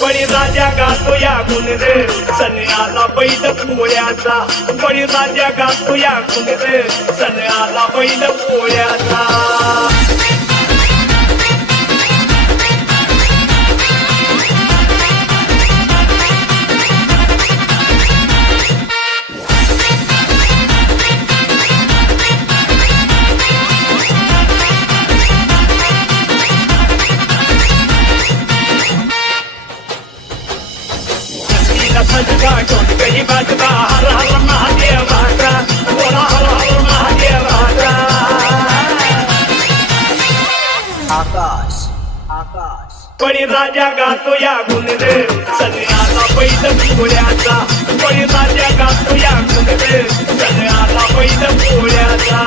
बळी राजा गातो या गुण रे सण आला बैल पोळ्याचा बळी राजा गातो या गुण रे सण आला बैल पोळ्याचा हर हर महादेवाचा बोला हर हर महादेवाचा आकाश आकाश बळी राजा गातो या गुण रे सगळ्याला बैल पोळ्याचा बळी राजा गातो या गुण रे सगळ्याला बैल पोळ्याचा